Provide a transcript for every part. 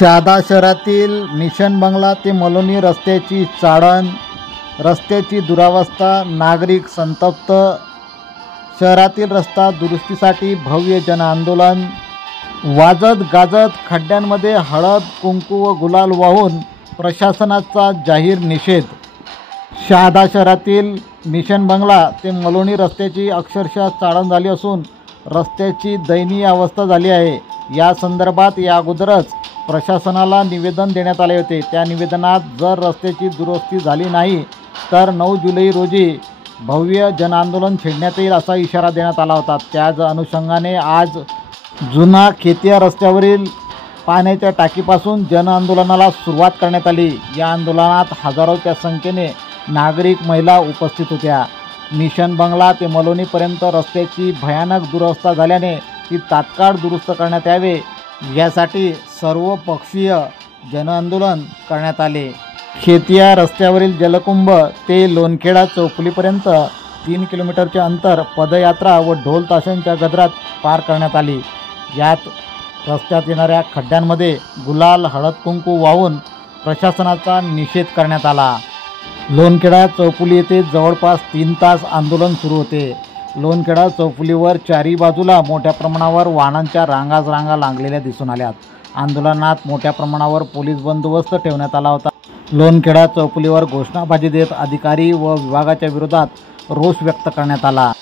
शहादा शहरातील मिशन बंगला ते मलोनी रस्त्याची चाळण, रस्त्याची दुरावस्था, नागरिक संतप्त। शहरातील रस्ता दुरुस्तीसाठी भव्य जनआंदोलन। वाजत गाजत खड्ड्यांमध्ये हळद कुंकू व गुलाल वाहून प्रशासनाचा जाहीर निषेध। शहादा शहरातील मिशन बंगला ते मलोनी रस्त्याची अक्षरशः चाळण झाली असून रस्त्याची दयनीय अवस्था झाली आहे। या संदर्भात या अगोदरच प्रशासनाला निवेदन देण्यात आले होते। त्या निवेदनात जर रस्त्याची दुरुस्ती झाली नाही तर 9 जुलै रोजी भव्य जनआंदोलन छेडण्यात येईल असा इशारा देण्यात आला होता। त्याच अनुषंगाने आज जुना खेतिया रस्त्यावरील पाण्याच्या टाकीपासून जनआंदोलनाला सुरुवात करण्यात आली। या आंदोलनात हजारोच्या संख्येने नागरिक महिला उपस्थित होत्या। मिशन बंगला ते मलोनीपर्यंत रस्त्याची भयानक दुरवस्था झाल्याने ती तात्काळ दुरुस्त करण्यात यावे यासाठी सर्वपक्षीय जनआंदोलन करण्यात आले। खेतिया रस्त्यावरील जलकुंभ ते लोणखेडा चौफुलीपर्यंत 3 किलोमीटरचे अंतर पदयात्रा व ढोल ताशांच्या गजरात पार करण्यात आली। यात रस्त्यात येणाऱ्या खड्ड्यांमध्ये गुलाल हळद कुंकू वाहून प्रशासनाचा निषेध करण्यात आला। लोणखेडा चौफुली येथे जवळपास 3 तास आंदोलन सुरू होते। लोणखेडा चौफुलीवर चारी बाजूला मोठ्या प्रमाणावर वाहनांच्या रांगा लागलेल्या दिसून आल्यात। आंदोलनात मोठ्या प्रमाणावर पोलीस बंदोबस्त ठेवण्यात आला होता। लोणखेडा चौफुलीवर घोषणाबाजी देत अधिकारी व विभागाच्या विरोधात रोष व्यक्त करण्यात आला।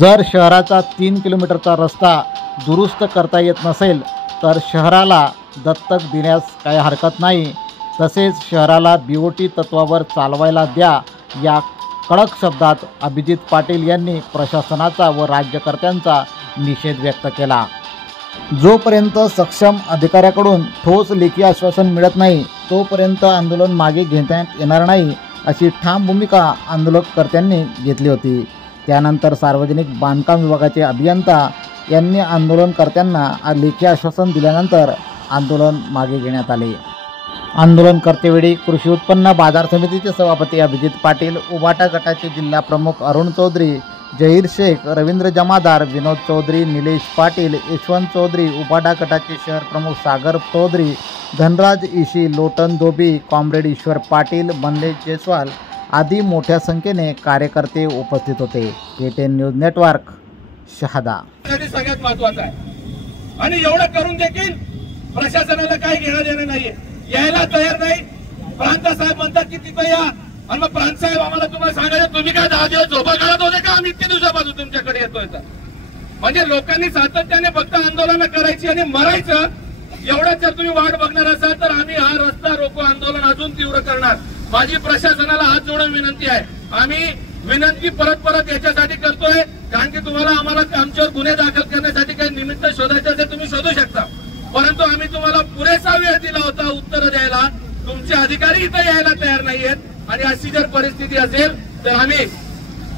जर शहराचा 3 किलोमीटरचा रस्ता दुरुस्त करता येत नसेल तर शहराला दत्तक देण्यास काही हरकत नाही, तसेच शहराला BOT तत्वावर चालवायला द्या या कडक शब्दात अभिजित पाटील यांनी प्रशासनाचा व राज्यकर्त्यांचा निषेध व्यक्त केला। जोपर्यंत सक्षम अधिकाऱ्याकडून ठोस लेखी आश्वासन मिळत नाही तोपर्यंत आंदोलन मागे घेण्यात येणार नाही अशी ठाम भूमिका आंदोलनकर्त्यांनी घेतली होती। त्यानंतर सार्वजनिक बांधकाम विभागाचे अभियंता यांनी आंदोलनकर्त्यांना लेखी आश्वासन दिल्यानंतर आंदोलन मागे घेण्यात आले। आंदोलनकर्तेवेळी कृषी उत्पन्न बाजार समितीचे सभापती अभिजित पाटील, उबाटा गटाचे जिल्हा प्रमुख अरुण चौधरी, जहीर शेख, रवींद्र जमादार, विनोद चौधरी, निलेश पाटील, यशवंत चौधरी, उबाटा गटाचे शहर प्रमुख सागर चौधरी, धनराज इशी, लोटन धोबी, कॉम्रेड ईश्वर पाटील, मनलेश जयस्वाल आदी मोठ्या संख्येने कार्यकर्ते उपस्थित होते। KTN news network, Shahada. सगळ्यात महत्त्वाचं आहे आणि एवढं करून देखील प्रशासनाला काही घेणं देणं नाहीये, यायला तयार नाही। प्रांत साहेब म्हणतात की तिथे या आणि मग प्रांत साहेब आम्हाला तुम्हाला सांगायचं तुम्ही काय 10 दिवस झोपा काढत होते का? आम्ही इतके दिवसापासून तुमच्याकडे येतोय तर म्हणजे लोकांनी सातत्याने फक्त आंदोलन करायची आणि मरायचं एवढंच जर तुम्ही वाट बघणार असाल तर आम्ही हा रस्ता रोको आंदोलन अजून तीव्र करणार। माझी प्रशासनाला हात जोडून विनंती आहे, आम्ही विनंती परत याच्यासाठी करतोय कारण की तुम्हाला आम्हाला आमच्यावर गुन्हे दाखल करण्यासाठी काही निमित्त शोधायचं असेल तुम्ही शोधू शकता, परंतु आम्ही तुम्हाला पुरेसा वेळ दिला होता उत्तर द्यायला। तुमचे अधिकारी इथं यायला तयार नाहीयेत आणि अशी जर परिस्थिती असेल तर आम्ही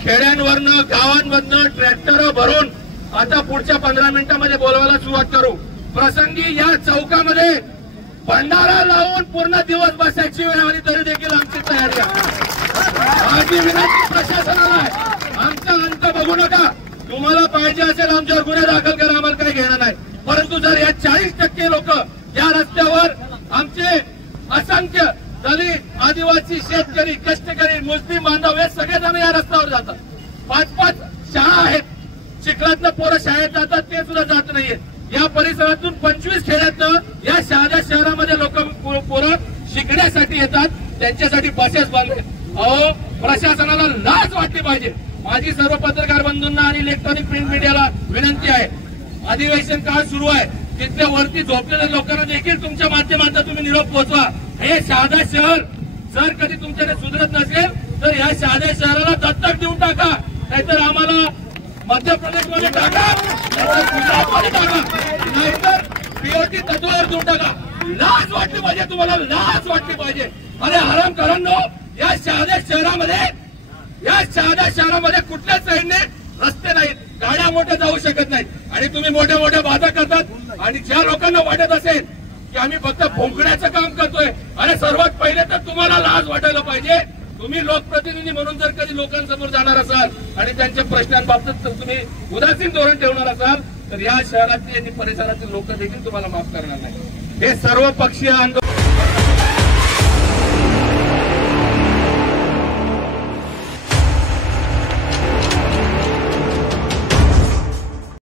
खेड्यांवरनं गावांमधनं ट्रॅक्टर भरून आता पुढच्या 15 मिनिटांमध्ये बोलवायला सुरुवात करू। प्रसंगी या चौकामध्ये भंडारा लावून पूर्ण दिवस बसायची वेळ आली तरी देखील आमची तयारी आहे। माझी विनंती प्रशासनाला आहे, आमचा अंत बघू नका, तुम्हाला पाहिजे असेल आमच्यावर गुन्हे दाखल करा, आम्हाला काही घेणं नाही, परंतु जर या 40% लोक या रस्त्यावर आमचे असंख्य दलित, आदिवासी, शेतकरी, कष्टकरी, मुस्लिम बांधव हे सगळेजण या रस्त्यावर जातात। 5-5 शाळा आहेत, चिखलातनं पोरं शाळेत जातात ते सुद्धा जात नाहीये। या परिसरातून 25 खेड्यातनं या शहादा शहरामध्ये लोक पोरं शिकण्यासाठी येतात, त्यांच्यासाठी बसेस बांधले। अहो प्रशासनाला लाज वाटली पाहिजे। माझी सर्व पत्रकार बंधूंना आणि इलेक्ट्रॉनिक प्रिंट मीडियाला विनंती आहे, अधिवेशन काळ सुरू आहे, तिथल्या वरती झोपलेल्या लोकांना देखील तुमच्या माध्यमातून तुम्ही निरोप पोहोचवा। हे शहादा शहर जर कधी तुमच्याकडे सुधरत नसेल तर या शहादा शहराला दत्तक देऊन टाका, नाहीतर आम्हाला मध्य प्रदेशमध्ये टाका, नाहीतर गुजरातमध्ये टाका, नाहीतर BOT तत्वावर देऊन टाका। लाज वाटली पाहिजे तुम्हाला, लाज वाटली पाहिजे। अरे हरामखोरांनो, या शहादा शहरामध्ये कुठल्याच साईडने रस्ते नाहीत, गाड्या मोठ्या जाऊ शकत नाहीत आणि तुम्ही मोठ्या बाधा करतात। आणि ज्या लोकांना वाटत असेल की आम्ही फक्त भोंकण्याचं काम करतोय, अरे सर्वात पहिले तर तुम्हाला लाज वाटायला पाहिजे। तुम्ही लोकप्रतिनिधी म्हणून जर कधी लोकांसमोर जाणार असाल आणि त्यांच्या प्रश्नांबाबत जर तुम्ही उदासीन धोरण ठेवणार असाल तर या शहरातली आणि परिसरातील लोक देखील तुम्हाला माफ करणार नाही। हे सर्व पक्षीय आंदोलन